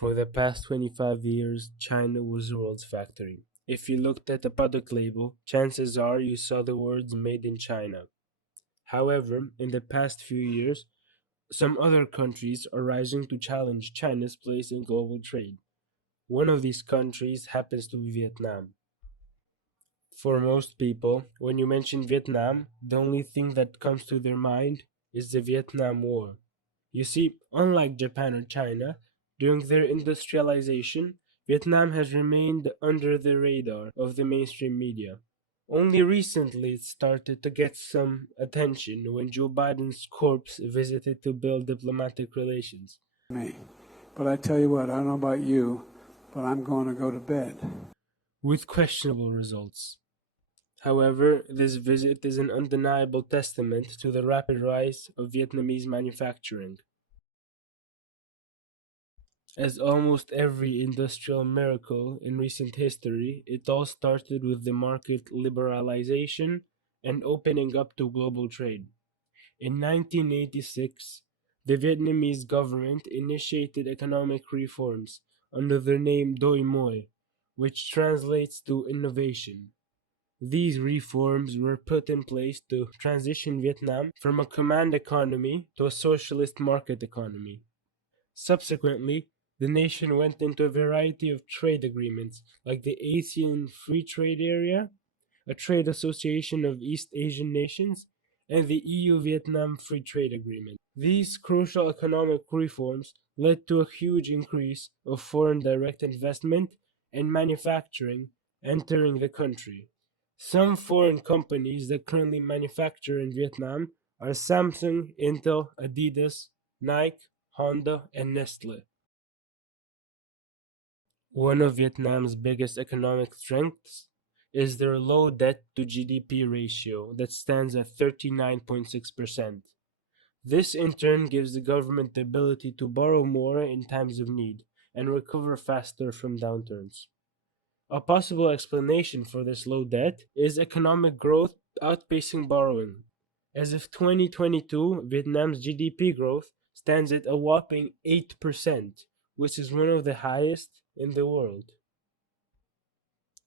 For the past 25 years, China was the world's factory. If you looked at the product label, chances are you saw the words made in China. However, in the past few years, some other countries are rising to challenge China's place in global trade. One of these countries happens to be Vietnam. For most people, when you mention Vietnam, the only thing that comes to their mind is the Vietnam War. You see, unlike Japan or China, during their industrialization, Vietnam has remained under the radar of the mainstream media. Only recently it started to get some attention when Joe Biden's corpse visited to build diplomatic relations. Me. But I tell you what, I don't know about you, but I'm going to go to bed. With questionable results. However, this visit is an undeniable testament to the rapid rise of Vietnamese manufacturing. As almost every industrial miracle in recent history, it all started with the market liberalization and opening up to global trade. In 1986, the Vietnamese government initiated economic reforms under the name Doi Moi, which translates to innovation. These reforms were put in place to transition Vietnam from a command economy to a socialist market economy. Subsequently, the nation went into a variety of trade agreements, like the ASEAN Free Trade Area, a trade association of East Asian nations, and the EU-Vietnam Free Trade Agreement. These crucial economic reforms led to a huge increase of foreign direct investment and manufacturing entering the country. Some foreign companies that currently manufacture in Vietnam are Samsung, Intel, Adidas, Nike, Honda, and Nestle. One of Vietnam's biggest economic strengths is their low debt to GDP ratio that stands at 39.6%. This in turn gives the government the ability to borrow more in times of need and recover faster from downturns. A possible explanation for this low debt is economic growth outpacing borrowing. As of 2022, Vietnam's GDP growth stands at a whopping 8%, which is one of the highest in the world.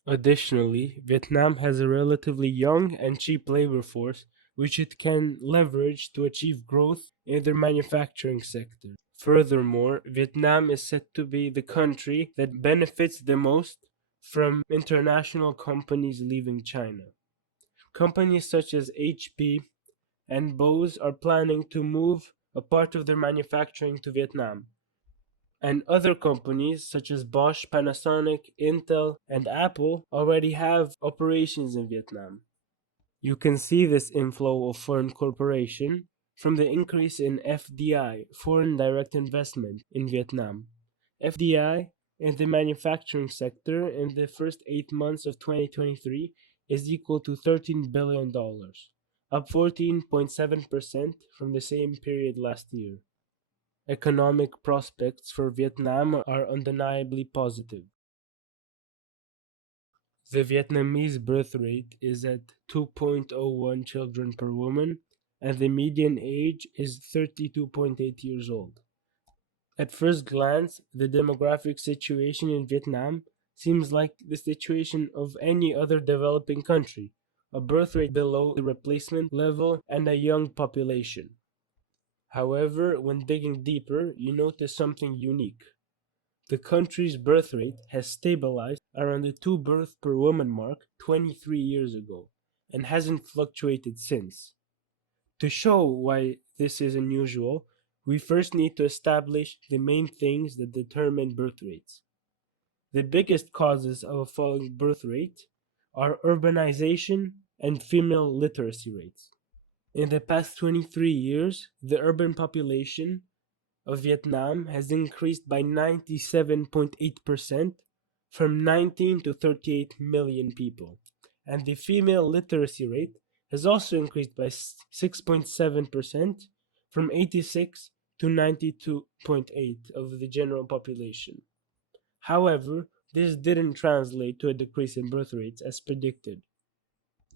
Additionally, Vietnam has a relatively young and cheap labor force, which it can leverage to achieve growth in their manufacturing sector. Furthermore, Vietnam is said to be the country that benefits the most from international companies leaving China. Companies such as HP and Bose are planning to move a part of their manufacturing to Vietnam, and other companies such as Bosch, Panasonic, Intel, and Apple already have operations in Vietnam. You can see this inflow of foreign corporation from the increase in FDI, foreign direct investment, in Vietnam. FDI in the manufacturing sector in the first 8 months of 2023 is equal to $13 billion, up 14.7% from the same period last year. Economic prospects for Vietnam are undeniably positive. The Vietnamese birth rate is at 2.01 children per woman, and the median age is 32.8 years old. At first glance, the demographic situation in Vietnam seems like the situation of any other developing country, a birth rate below the replacement level and a young population. However, when digging deeper, you notice something unique. The country's birth rate has stabilized around the 2 births per woman mark 23 years ago and hasn't fluctuated since. To show why this is unusual, we first need to establish the main things that determine birth rates. The biggest causes of a falling birth rate are urbanization and female literacy rates. In the past 23 years, the urban population of Vietnam has increased by 97.8% from 19 to 38 million people, and the female literacy rate has also increased by 6.7% from 86 to 92.8 of the general population. However, this didn't translate to a decrease in birth rates as predicted.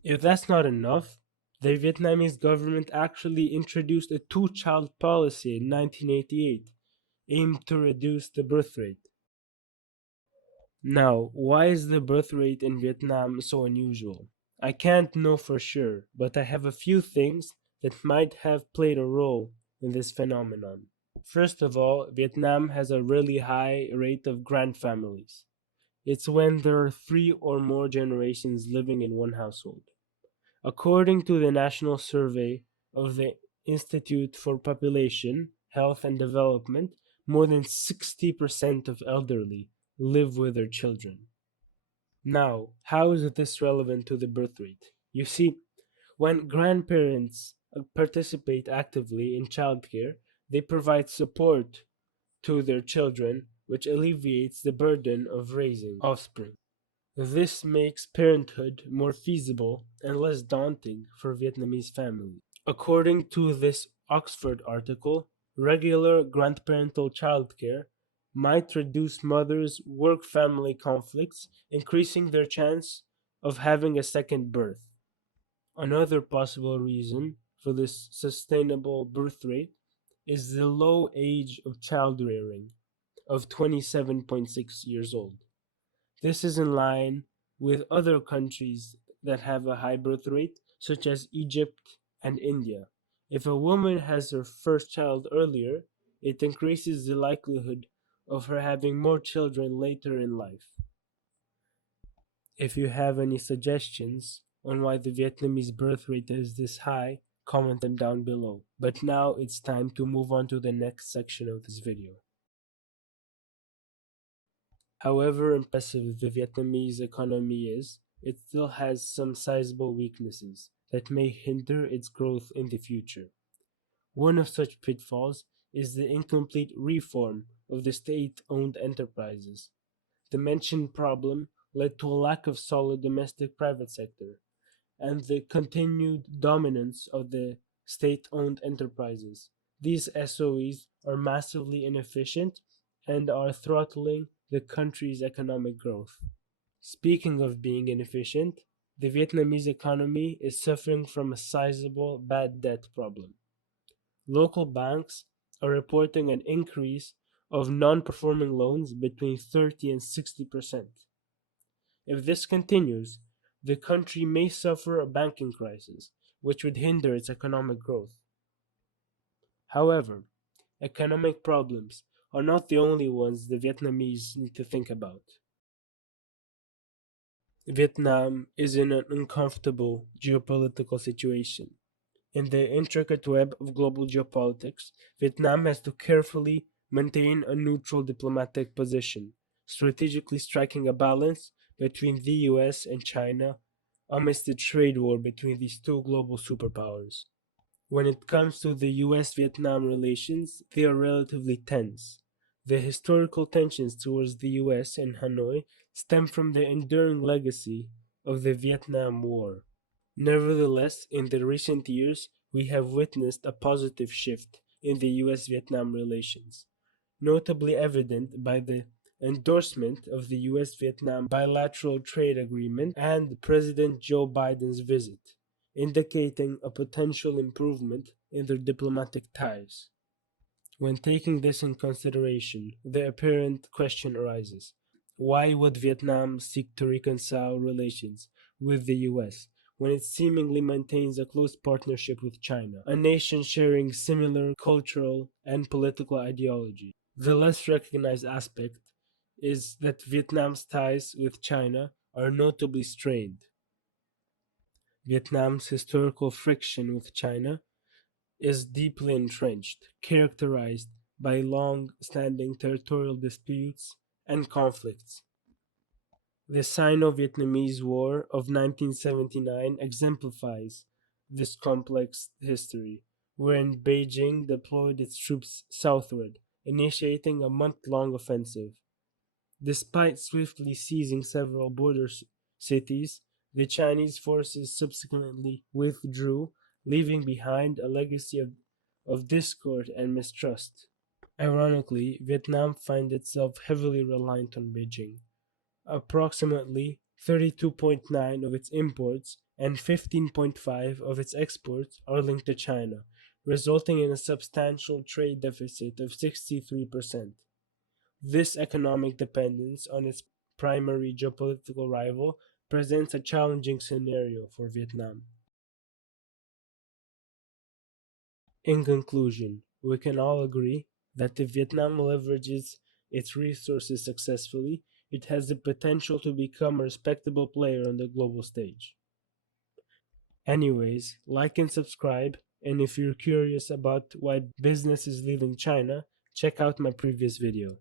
If that's not enough, the Vietnamese government actually introduced a two-child policy in 1988, aimed to reduce the birth rate. Now, why is the birth rate in Vietnam so unusual? I can't know for sure, but I have a few things that might have played a role in this phenomenon. First of all, Vietnam has a really high rate of grand families. It's when there are three or more generations living in one household. According to the National Survey of the Institute for Population, Health and Development, more than 60% of elderly live with their children. Now, how is this relevant to the birth rate? You see, when grandparents participate actively in childcare, they provide support to their children, which alleviates the burden of raising offspring. This makes parenthood more feasible and less daunting for Vietnamese families. According to this Oxford article, regular grandparental childcare might reduce mothers' work family conflicts, increasing their chance of having a second birth. Another possible reason for this sustainable birth rate is the low age of child rearing of 27.6 years old. This is in line with other countries that have a high birth rate, such as Egypt and India. If a woman has her first child earlier, it increases the likelihood of her having more children later in life. If you have any suggestions on why the Vietnamese birth rate is this high, comment them down below. But now it's time to move on to the next section of this video. However impressive the Vietnamese economy is, it still has some sizable weaknesses that may hinder its growth in the future. One of such pitfalls is the incomplete reform of the state owned enterprises. The mentioned problem led to a lack of solid domestic private sector and the continued dominance of the state owned enterprises. These SOEs are massively inefficient and are throttling the country's economic growth. Speaking of being inefficient, the Vietnamese economy is suffering from a sizable bad debt problem. Local banks are reporting an increase of non performing loans between 30 and 60%. If this continues, the country may suffer a banking crisis, which would hinder its economic growth. However, economic problems are not the only ones the Vietnamese need to think about. Vietnam is in an uncomfortable geopolitical situation. In the intricate web of global geopolitics, Vietnam has to carefully maintain a neutral diplomatic position, strategically striking a balance between the US and China amidst the trade war between these two global superpowers. When it comes to the US Vietnam relations, they are relatively tense. The historical tensions towards the US and Hanoi stem from the enduring legacy of the Vietnam War. Nevertheless, in the recent years, we have witnessed a positive shift in the US Vietnam relations, notably evident by the endorsement of the US Vietnam bilateral trade agreement and President Joe Biden's visit, indicating a potential improvement in their diplomatic ties. When taking this in consideration, the apparent question arises: why would Vietnam seek to reconcile relations with the US when it seemingly maintains a close partnership with China, a nation sharing similar cultural and political ideology? The less recognized aspect is that Vietnam's ties with China are notably strained. Vietnam's historical friction with China is deeply entrenched, characterized by long standing territorial disputes and conflicts. The Sino Vietnamese War of 1979 exemplifies this complex history, wherein Beijing deployed its troops southward, initiating a month long offensive. Despite swiftly seizing several border cities, the Chinese forces subsequently withdrew, leaving behind a legacy of discord and mistrust. Ironically, Vietnam finds itself heavily reliant on Beijing. Approximately 32.9 of its imports and 15.5 of its exports are linked to China, resulting in a substantial trade deficit of 63%. This economic dependence on its primary geopolitical rival presents a challenging scenario for Vietnam. In conclusion, we can all agree that if Vietnam leverages its resources successfully, it has the potential to become a respectable player on the global stage. Anyways, like and subscribe, and if you're curious about why business is leaving China, check out my previous video.